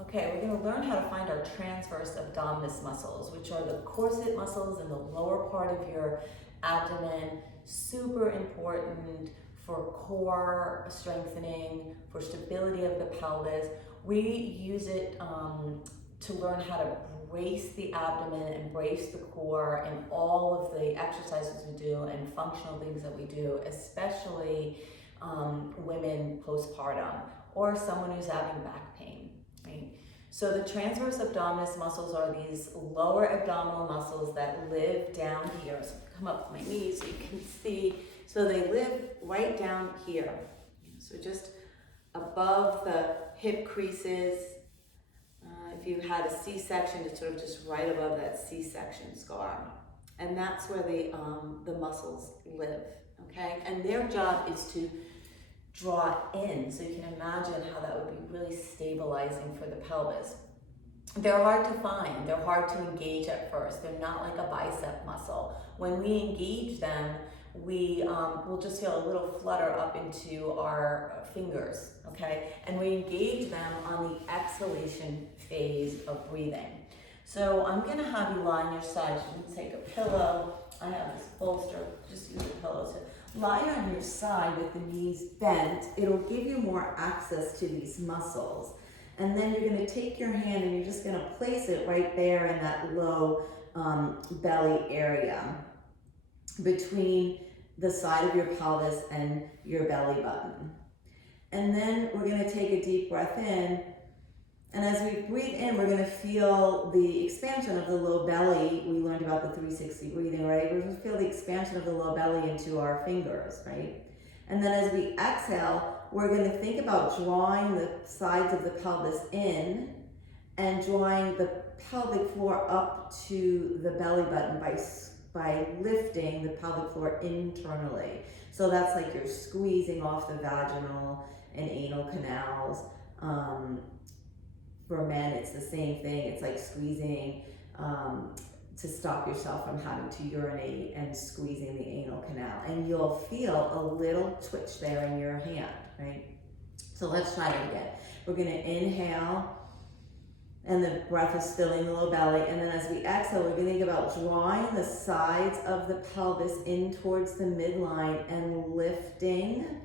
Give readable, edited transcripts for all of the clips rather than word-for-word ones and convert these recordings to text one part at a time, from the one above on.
Okay, we're going to learn how to find our transverse abdominis muscles, which are the corset muscles in the lower part of your abdomen. Super important for core strengthening, for stability of the pelvis. We use it to learn how to brace the abdomen and brace the core in all of the exercises we do and functional things that we do, especially women postpartum or someone who's having back pain. Right? So the transverse abdominis muscles are these lower abdominal muscles that live down here. So come up with my knees so you can see. So they live right down here. So just above the hip creases. If you had a C-section, it's sort of just right above that C-section scar. And that's where the muscles live, okay? And their job is to draw in, so you can imagine how that would be really stabilizing for the pelvis. They're hard to find, they're hard to engage at first. They're not like a bicep muscle. When we engage them, we will just feel a little flutter up into our fingers, okay? And we engage them on the exhalation phase of breathing. So I'm gonna have you lie on your side. You can take a pillow. I have this bolster, just use a pillow. So lie on your side with the knees bent. It'll give you more access to these muscles. And then you're gonna take your hand and you're just gonna place it right there in that low belly area between the side of your pelvis and your belly button. And then we're gonna take a deep breath in. And as we breathe in, we're gonna feel the expansion of the low belly. We learned about the 360 breathing, right? We're gonna feel the expansion of the low belly into our fingers, right? And then as we exhale, we're gonna think about drawing the sides of the pelvis in and drawing the pelvic floor up to the belly button by lifting the pelvic floor internally. So that's like you're squeezing off the vaginal and anal canals. For men, it's the same thing. It's like squeezing to stop yourself from having to urinate and squeezing the anal canal. And you'll feel a little twitch there in your hand, right? So let's try it again. We're gonna inhale, and the breath is filling the low belly. And then as we exhale, we're gonna think about drawing the sides of the pelvis in towards the midline and lifting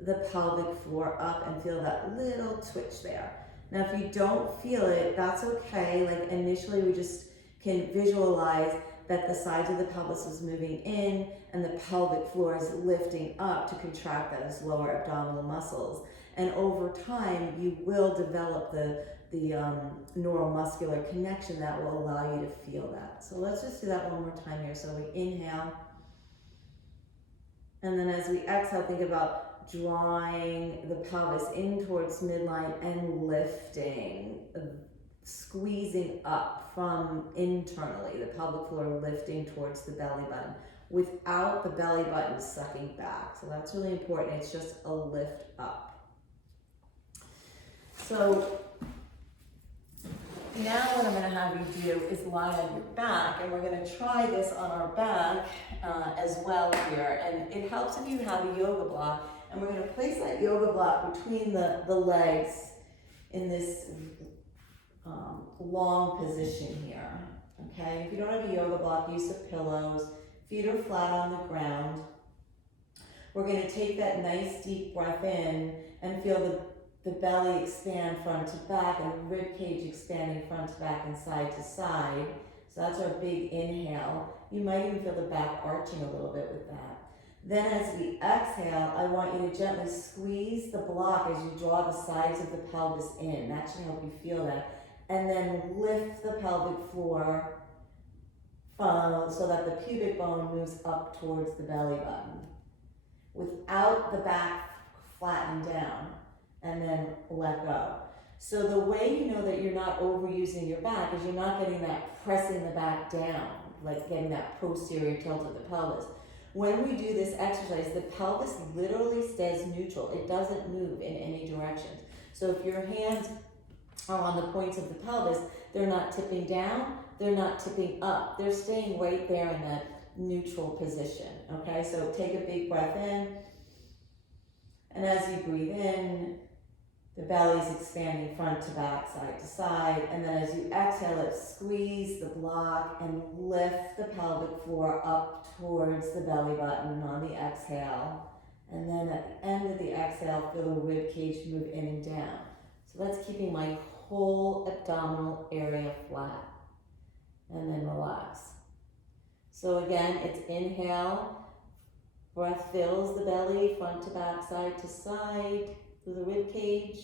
the pelvic floor up and feel that little twitch there. Now, if you don't feel it, that's okay. Like initially, we just can visualize that the sides of the pelvis is moving in and the pelvic floor is lifting up to contract those lower abdominal muscles. And over time, you will develop the neuromuscular connection that will allow you to feel that. So let's just do that one more time here. So we inhale. And then as we exhale, think about drawing the pelvis in towards midline and lifting, squeezing up from internally, the pelvic floor lifting towards the belly button without the belly button sucking back. So that's really important. It's just a lift up. So now what I'm going to have you do is lie on your back, and we're going to try this on our back as well here. And it helps if you have a yoga block. And we're going to place that yoga block between the legs in this long position here, okay? If you don't have a yoga block, use some pillows. Feet are flat on the ground. We're going to take that nice deep breath in and feel the belly expand front to back and the rib cage expanding front to back and side to side. So that's our big inhale. You might even feel the back arching a little bit with that. Then as we exhale, I want you to gently squeeze the block as you draw the sides of the pelvis in. That should help you feel that. And then lift the pelvic floor so that the pubic bone moves up towards the belly button without the back flattened down, and then let go. So the way you know that you're not overusing your back is you're not getting that pressing the back down, like getting that posterior tilt of the pelvis. When we do this exercise, the pelvis literally stays neutral. It doesn't move in any directions. So if your hands are on the points of the pelvis, they're not tipping down, they're not tipping up. They're staying right there in that neutral position, okay? So take a big breath in. And as you breathe in, The belly's expanding front to back, side to side, and then as you exhale, let's squeeze the block and lift the pelvic floor up towards the belly button on the exhale. And then at the end of the exhale, feel the rib cage move in and down. So that's keeping my whole abdominal area flat. And then relax. So again, it's inhale, breath fills the belly, front to back, side to side, through the rib cage.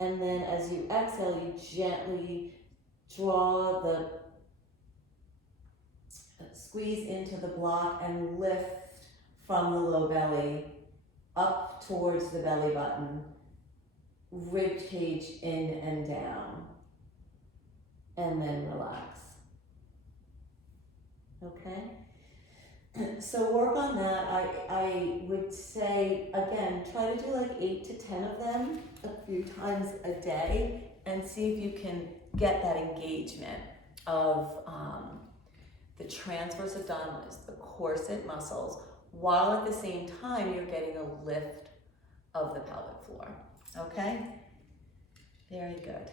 And then as you exhale, you gently draw the squeeze into the block and lift from the low belly up towards the belly button, rib cage in and down, and then relax. Okay? So work on that. I would say, again, try to do like 8 to 10 of them a few times a day and see if you can get that engagement of the transverse abdominis, the corset muscles, while at the same time you're getting a lift of the pelvic floor. Okay? Very good.